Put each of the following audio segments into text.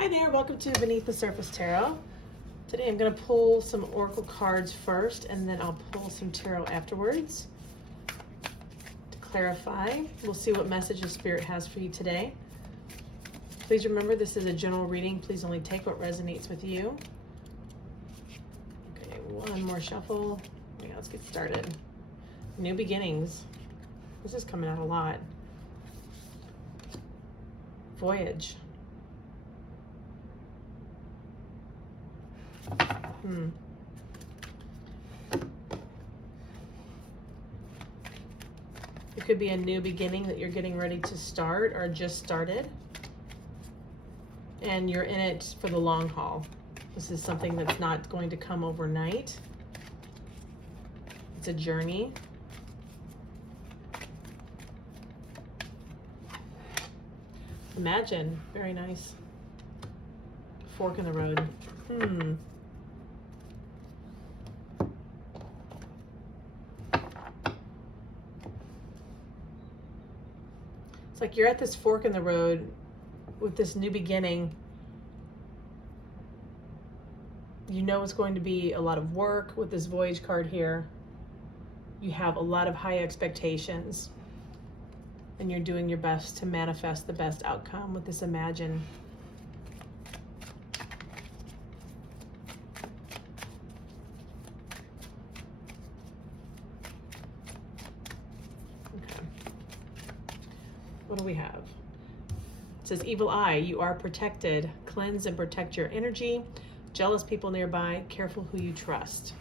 Hi there, welcome to Beneath the Surface Tarot. Today I'm going to pull some oracle cards first and then I'll pull some tarot afterwards to clarify. We'll see what messages Spirit has for you today. Please remember this is a general reading. Please only take what resonates with you. Okay, one more shuffle. Yeah, let's get started. New beginnings. This is coming out a lot. Voyage. It could be a new beginning that you're getting ready to start or just started. And you're in it for the long haul. This is something that's not going to come overnight. It's a journey. Imagine, very nice. Fork in the road. It's like you're at this fork in the road with this new beginning. You know it's going to be a lot of work with this voyage card here. You have a lot of high expectations. And you're doing your best to manifest the best outcome with this imagine. Okay. What do we have? It says, evil eye, you are protected. Cleanse and protect your energy. Jealous people nearby, careful who you trust.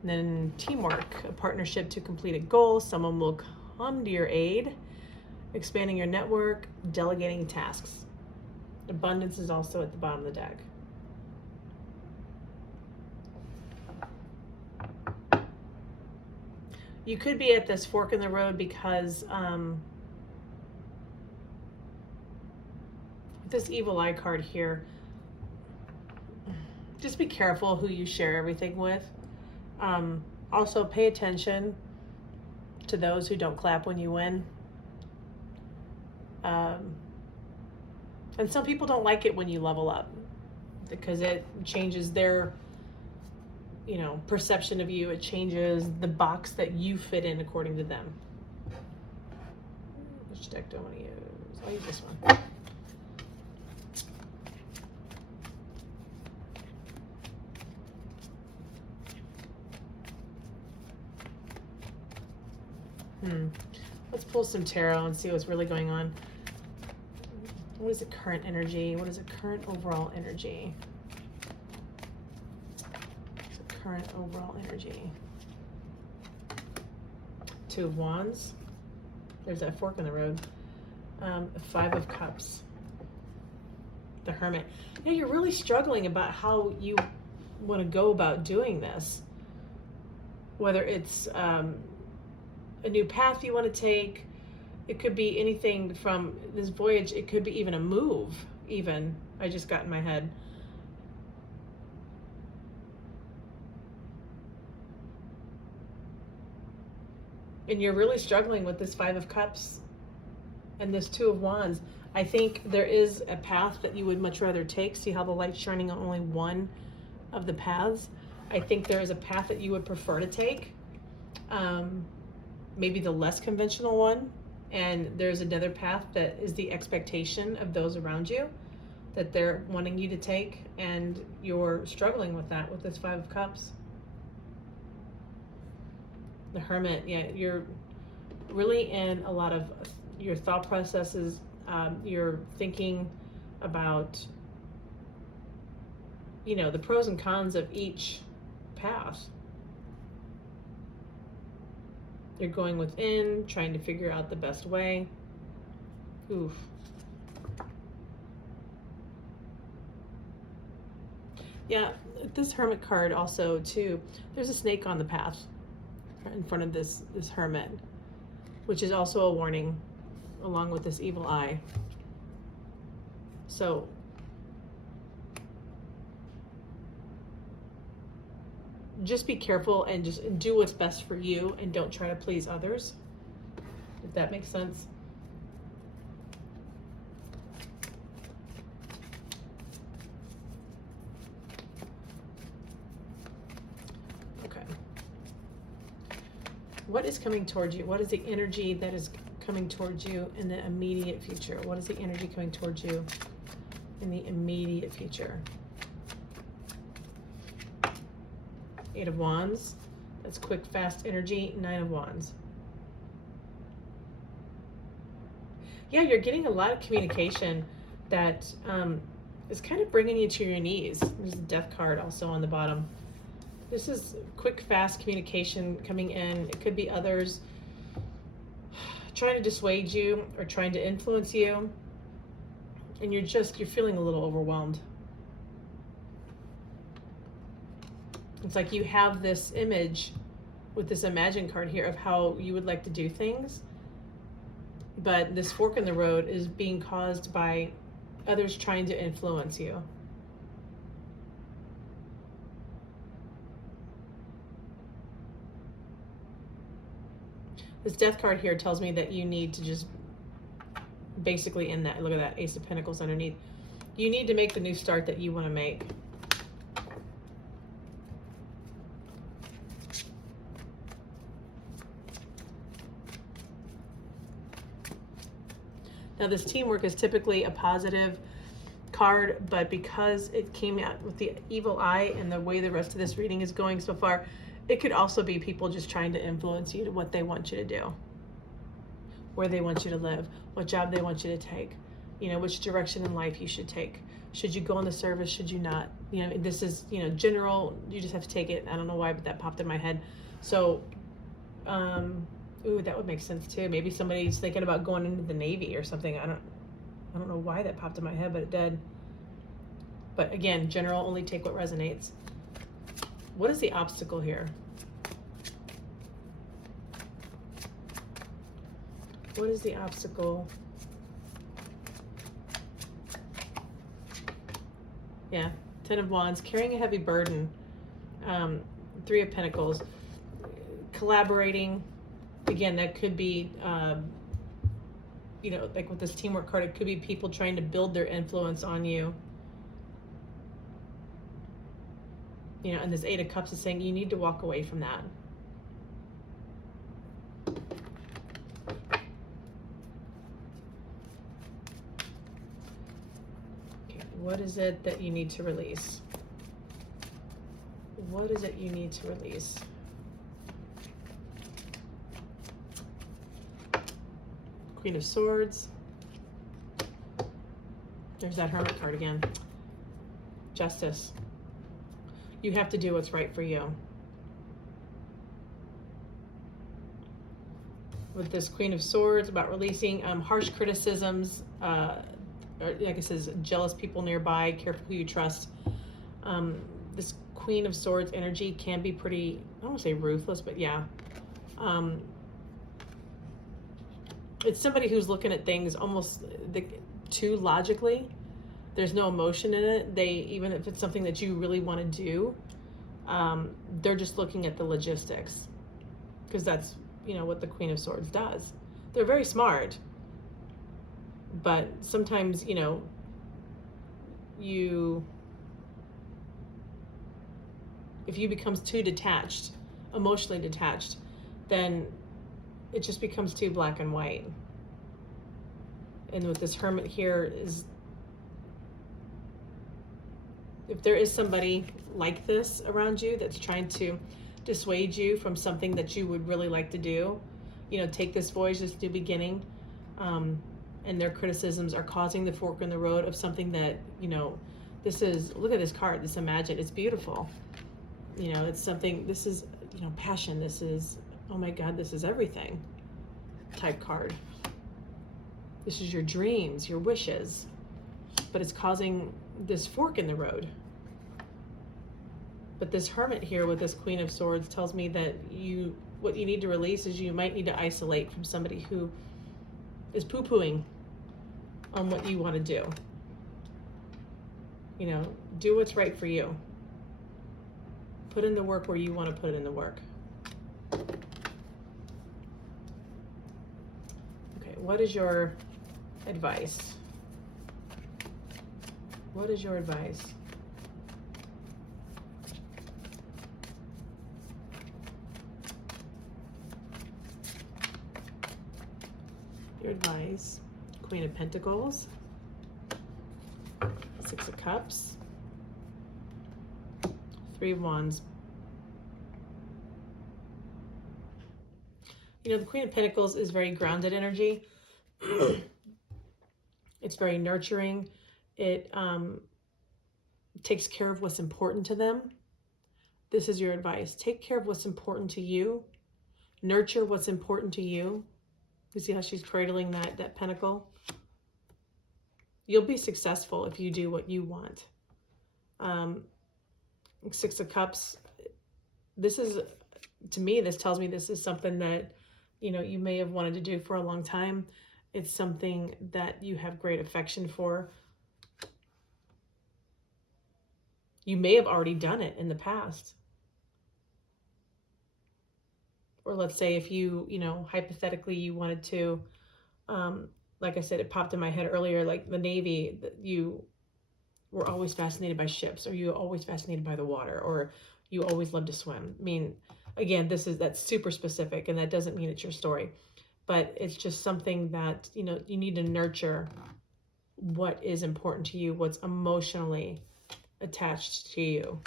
And then teamwork, a partnership to complete a goal. Someone will come to your aid. Expanding your network, delegating tasks. Abundance is also at the bottom of the deck. You could be at this fork in the road because this evil eye card here, just be careful who you share everything with. Also pay attention to those who don't clap when you win. And some people don't like it when you level up because it changes their, perception of you. It changes the box that you fit in according to them. Which deck do I want to use? I'll use this one. Let's pull some tarot and see what's really going on. What is the current energy? What is the current overall energy? What's the current overall energy? Two of Wands. There's that fork in the road. Five of Cups. The Hermit. Yeah, you're really struggling about how you want to go about doing this. Whether it's a new path you want to take. It could be anything from this voyage. It could be even a move, even. I just got in my head. And you're really struggling with this Five of Cups and this Two of Wands. I think there is a path that you would much rather take. See how the light's shining on only one of the paths? I think there is a path that you would prefer to take. Maybe the less conventional one, and there's another path that is the expectation of those around you that they're wanting you to take, and you're struggling with that with this Five of Cups. The Hermit, yeah, you're really in a lot of your thought processes. You're thinking about, the pros and cons of each path. You're going within, trying to figure out the best way. Oof. Yeah, this Hermit card also, too. There's a snake on the path in front of this Hermit, which is also a warning, along with this evil eye. So, just be careful and just do what's best for you and don't try to please others, if that makes sense. What is coming towards you? What is the energy that is coming towards you in the immediate future? What is the energy coming towards you in the immediate future? Eight of Wands. That's quick, fast energy. Nine of Wands. Yeah, you're getting a lot of communication that is kind of bringing you to your knees. There's a Death card also on the bottom. This is quick, fast communication coming in. It could be others trying to dissuade you or trying to influence you. And you're feeling a little overwhelmed. It's like you have this image with this Imagine card here of how you would like to do things. But this fork in the road is being caused by others trying to influence you. This Death card here tells me that you need to just basically end that. Look at that Ace of Pentacles underneath. You need to make the new start that you want to make. Now, this teamwork is typically a positive card, but because it came out with the evil eye and the way the rest of this reading is going so far, it could also be people just trying to influence you to what they want you to do, where they want you to live, what job they want you to take, you know, which direction in life you should take. Should you go in the service? Should you not? You know, this is, you know, general. You just have to take it. I don't know why, but that popped in my head. So, ooh, that would make sense too. Maybe somebody's thinking about going into the Navy or something. I don't know why that popped in my head, but it did. But again, general, only take what resonates. What is the obstacle here? What is the obstacle? Yeah, Ten of Wands, carrying a heavy burden. Three of Pentacles, collaborating. Again, that could be, you know, like with this teamwork card, it could be people trying to build their influence on you. You know, and this Eight of Cups is saying you need to walk away from that. Okay, what is it that you need to release? What is it you need to release? Queen of Swords. There's that Hermit card again. Justice. You have to do what's right for you. With this Queen of Swords, about releasing harsh criticisms, or like it says, jealous people nearby, careful who you trust. This Queen of Swords energy can be pretty, I don't want to say ruthless, but yeah. It's somebody who's looking at things almost too logically. There's no emotion in it. Even if it's something that you really want to do, they're just looking at the logistics, because that's, you know, what the Queen of Swords does. They're very smart, but sometimes, you know, if you become too detached, emotionally detached, then it just becomes too black and white. And with this Hermit here is, if there is somebody like this around you that's trying to dissuade you from something that you would really like to do, you know, take this voyage, this new beginning, and their criticisms are causing the fork in the road of something that, you know, this is, look at this card, this Imagine, it's beautiful. You know, it's something, this is, you know, passion, this is, oh my God, this is everything type card. This is your dreams, your wishes, but it's causing this fork in the road. But this Hermit here with this Queen of Swords tells me that what you need to release is you might need to isolate from somebody who is poo-pooing on what you want to do. You know, do what's right for you. Put in the work where you want to put in the work. Okay, what is your advice? What is your advice? your advice. Queen of Pentacles, Six of Cups, Three of Wands. You know, the Queen of Pentacles is very grounded energy. It's very nurturing. It takes care of what's important to them. This is your advice. Take care of what's important to you. Nurture what's important to you. You see how she's cradling that pentacle? You'll be successful if you do what you want. Six of Cups. This is, to me, this tells me this is something that, you know, you may have wanted to do for a long time. It's something that you have great affection for. You may have already done it in the past. Or let's say if you know, hypothetically you wanted to, like I said, it popped in my head earlier, like the Navy, you were always fascinated by ships, or you were always fascinated by the water, or you always loved to swim. I mean, again, that's super specific, and that doesn't mean it's your story, but it's just something that, you know, you need to nurture what is important to you, what's emotionally attached to you.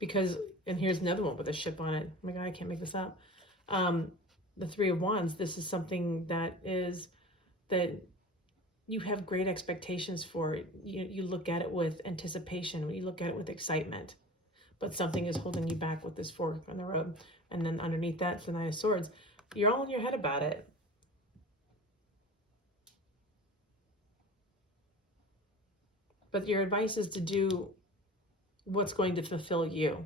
Because, and here's another one with a ship on it. Oh my God, I can't make this up. The Three of Wands, this is something that you have great expectations for. You look at it with anticipation. You look at it with excitement. But something is holding you back with this fork on the road. And then underneath that, the Nine of Swords. You're all in your head about it. But your advice is to do what's going to fulfill you.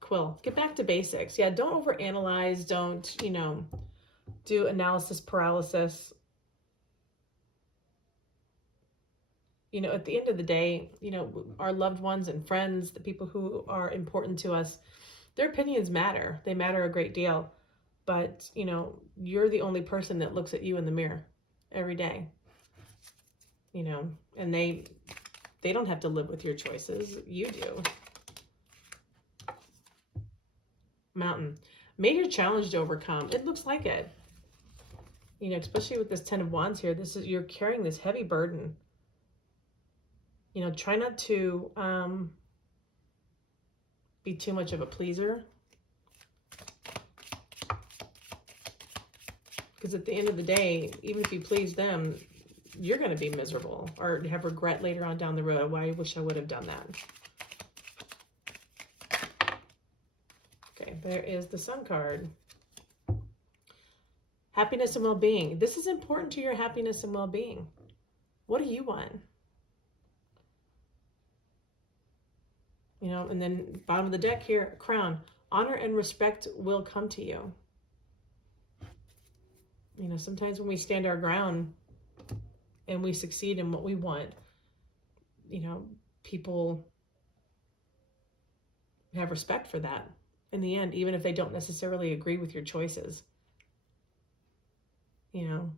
Quill, get back to basics. Yeah, don't overanalyze. Don't, you know, do analysis paralysis. You know, at the end of the day, you know, our loved ones and friends, the people who are important to us, their opinions matter. They matter a great deal. But, you know, you're the only person that looks at you in the mirror every day. You know, and they don't have to live with your choices. You do. Mountain. Major challenge to overcome. It looks like it. You know, especially with this Ten of Wands here, you're carrying this heavy burden. You know, try not to be too much of a pleaser. Because at the end of the day, even if you please them, you're going to be miserable or have regret later on down the road. Why I wish I would have done that. Okay, there is the Sun card. Happiness and well-being. This is important to your happiness and well-being. What do you want? You know, and then bottom of the deck here, Crown. Honor and respect will come to you. You know, sometimes when we stand our ground and we succeed in what we want, you know, people have respect for that in the end, even if they don't necessarily agree with your choices. You know,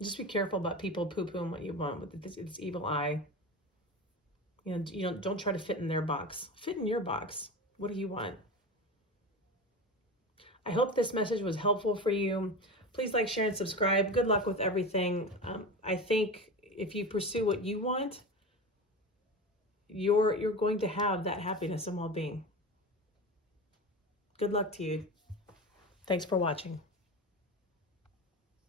just be careful about people poo-pooing what you want with this evil eye. You know, don't try to fit in their box. Fit in your box. What do you want? I hope this message was helpful for you. Please like, share, and subscribe. Good luck with everything. I think if you pursue what you want, you're going to have that happiness and well-being. Good luck to you. Thanks for watching.